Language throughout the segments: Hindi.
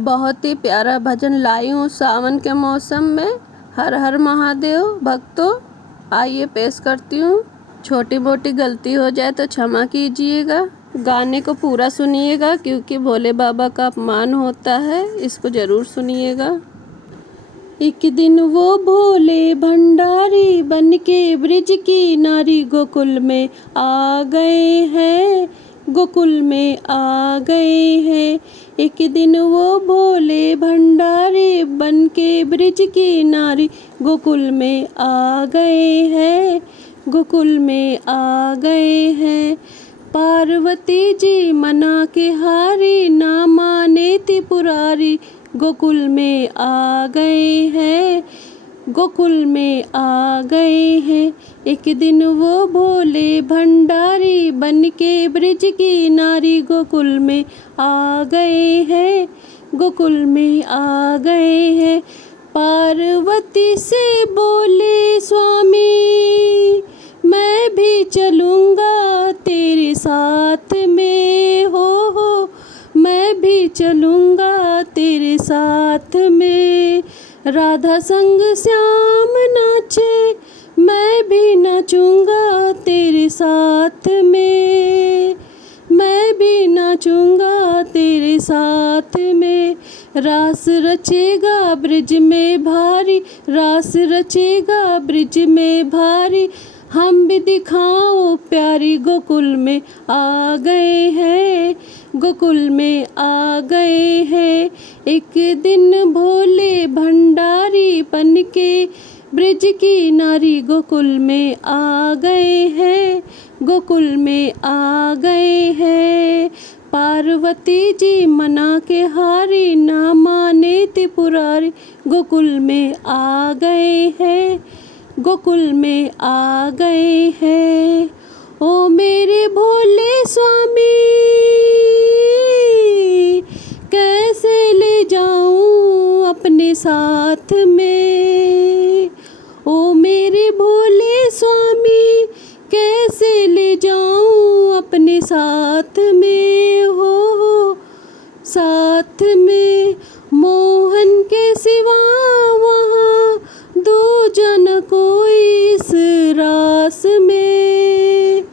बहुत ही प्यारा भजन लाई हूँ सावन के मौसम में। हर हर महादेव भक्तों, आइए पेश करती हूँ। छोटी मोटी गलती हो जाए तो क्षमा कीजिएगा। गाने को पूरा सुनिएगा क्योंकि भोले बाबा का अपमान होता है। इसको ज़रूर सुनिएगा। एक दिन वो भोले भंडारी बन के ब्रिज की नारी गोकुल में आ गए हैं, गोकुल में आ गए हैं। एक दिन वो भोले भंडारी बन के ब्रिज की नारी गोकुल में आ गए हैं, गोकुल में आ गए हैं। पार्वती जी मना के हारी, ना माने त्रिपुरारी गोकुल में आ गए हैं, गोकुल में आ गए हैं। एक दिन वो भोले भंडारी बन के ब्रिज की नारी गोकुल में आ गए हैं, गोकुल में आ गए हैं। पार्वती से बोले स्वामी, मैं भी चलूँगा तेरे साथ में, हो मैं भी चलूँगा तेरे साथ में। राधा संग श्याम नाचे, मैं भी नाचूँगा तेरे साथ में, मैं भी नाचूँगा तेरे साथ में। रास रचेगा ब्रिज में भारी, रास रचेगा ब्रिज में भारी। हम भी दिखाओ प्यारी गोकुल में आ गए हैं, गोकुल में आ गए हैं। एक दिन भोले भंडारी बन के ब्रिज की नारी गोकुल में आ गए हैं, गोकुल में आ गए हैं। पार्वती जी मना के हारी, ना माने त्रिपुरारी गोकुल में आ गए हैं, गोकुल में आ गए हैं। ओ मेरे भोले स्वामी, कैसे ले जाऊं अपने साथ में। ओ मेरे भोले स्वामी, कैसे ले जाऊं अपने साथ में, हो साथ में। मोहन के सिवा वहाँ दूजा कोई इस रास में,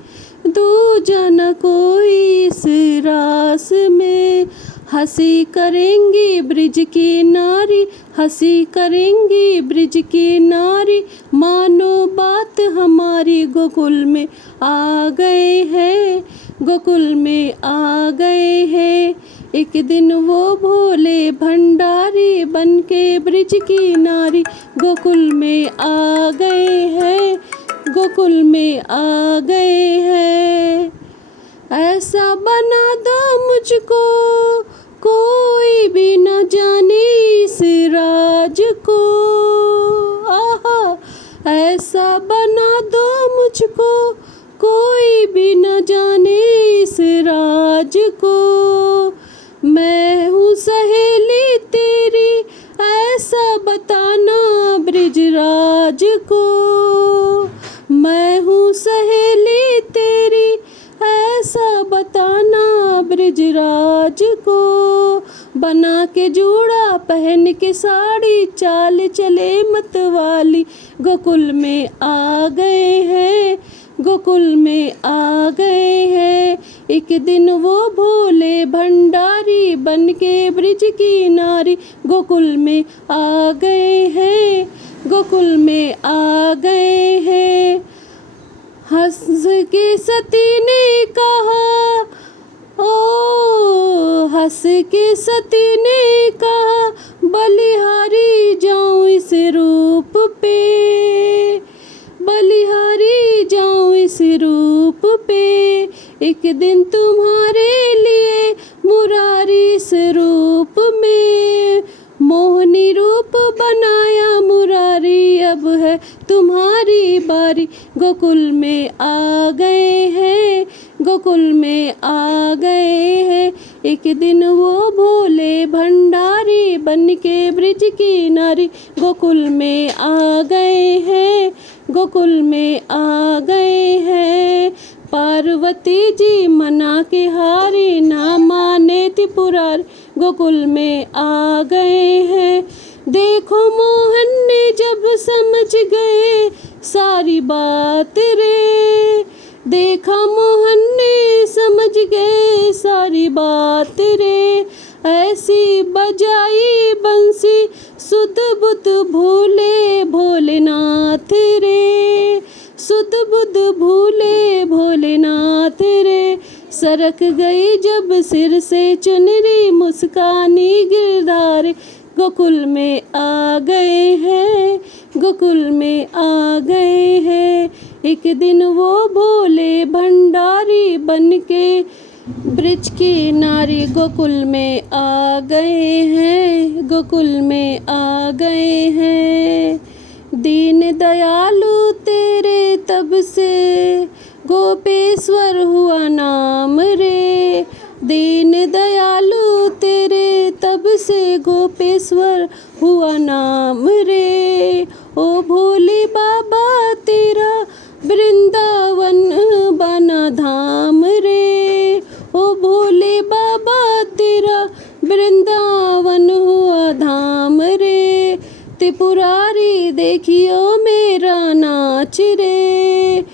दूजा न कोई इस रास में। हंसी करेंगी ब्रिज की नारी, हंसी करेंगी ब्रिज की नारी। मानो बात हमारी गोकुल में आ गए हैं, गोकुल में आ गए हैं। एक दिन वो भोले भंडारी बन के ब्रिज की नारी गोकुल में आ गए हैं, गोकुल में आ गए हैं। ऐसा बना दो मुझको कोई भी न जाने इस राज को, आहा। ऐसा बना दो मुझको कोई भी न जाने इस राज को। मैं हूँ सहेली तेरी, ऐसा बताना ब्रिजराज को। मैं हूँ सहेली तेरी, ऐसा बताना ब्रिजराज को। बना के जूड़ा पहन के साड़ी, चाल चले मतवाली गोकुल में आ गए हैं, गोकुल में आ गए हैं। एक दिन वो भोले भंडारी बन के ब्रिज की नारी गोकुल में आ गए हैं, गोकुल में आ गए हैं। हंस के सती ने कहा, ओ हंस के सती ने कहा, बलिहारी जाऊं इस रूप पे, बलिहारी जाऊं इस रूप पे। एक दिन तुम्हारे लिए मुरारी इस रूप में, मोहनी रूप बनाया मुरारी। अब है तुम्हारी बारी, गोकुल में आ गए हैं, गोकुल में आ गए हैं। एक दिन वो भोले भंडारी बन के ब्रिज की नारी गोकुल में आ गए हैं, गोकुल में आ गए हैं। पार्वती जी मना के हारी, ना माने त्रिपुरारी, गोकुल में आ गए हैं। देखो मोहन ने जब समझ गए सारी बात रे, देखा मोहन ने समझ गए सारी बात रे। ऐसी बजाई बंसी सुध बुध भूले भोलेनाथ रे, सुध बुध भूले भोलेनाथ रे। सरक गई जब सिर से चुनरी, मुस्कानी गिरधारी, गोकुल में आ गए हैं, गोकुल में आ गए हैं। एक दिन वो भोले भंडारी बनके ब्रिज की नारी, गोकुल में आ गए हैं, गोकुल में आ गए हैं। दीन दयालु तेरे तब से गोपेश्वर हुआ नाम रे, दीन दयालु तेरे तब से गोपेश्वर हुआ नाम रे। ओ भोले बाबा तेरा वृंदावन बना धाम रे, ओ भोले बाबा तेरा वृंदावन हुआ धाम रे। त्रिपुरारी देखियो मेरा नाच रे,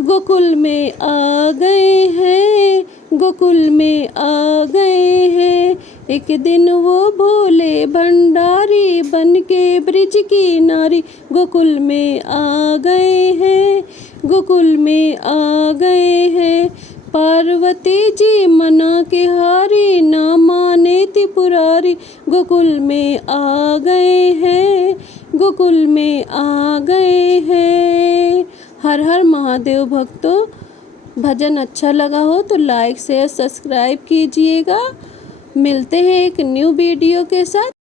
गोकुल में आ गए हैं, गोकुल में आ गए हैं। एक दिन वो भोले भंडारी बनके ब्रिज की नारी, गोकुल में आ गए हैं, गोकुल में आ गए हैं। पार्वती जी मना के हारी, ना माने त्रिपुरारी, गोकुल में आ गए हैं, गोकुल में आ गए हैं। हर हर महादेव भक्तों, भजन अच्छा लगा हो तो लाइक शेयर सब्सक्राइब कीजिएगा। मिलते हैं एक न्यू वीडियो के साथ।